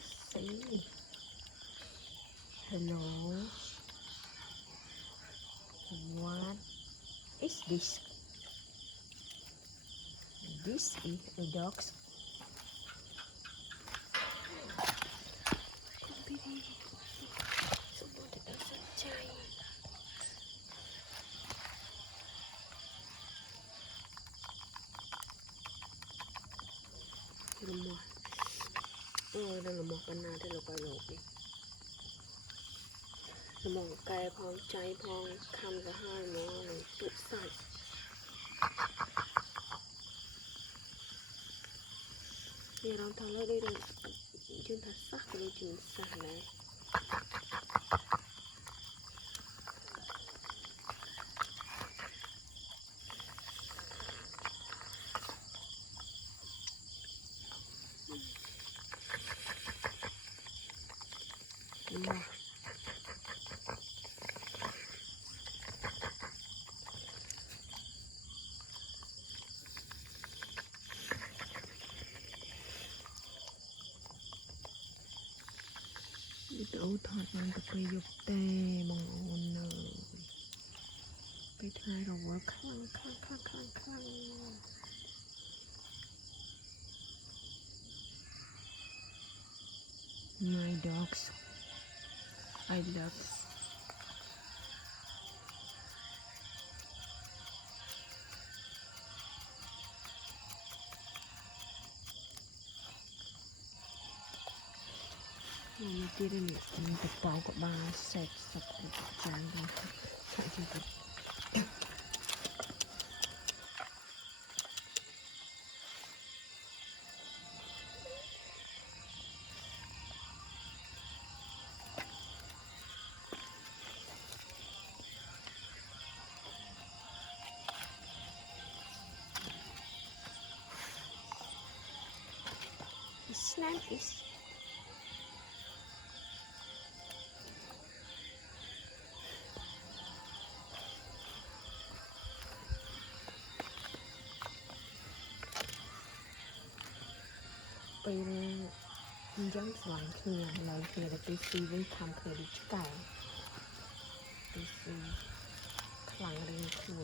see. Hello. What is this? This is a dog's đang là mộtปัญหาที่เราไปโลกอีกหมองไกลพองใจพองคำจะให้หมอหนึ่งตุกใส่นี่เราทำแล้วได้เลยจนทัดซักเลยจนสั่นเลยเอาถอดมันไปยกแต่มองโอนเลยไปทายเราว่าคลั่งMy dogs I love mình đi đây nè mình tập bảo của ba sạch sạch chán rồi sạch gì vậy Snap is bên giống xoắn kia lấy kia là PC với tham kia đi cài PC คลังเรียนครู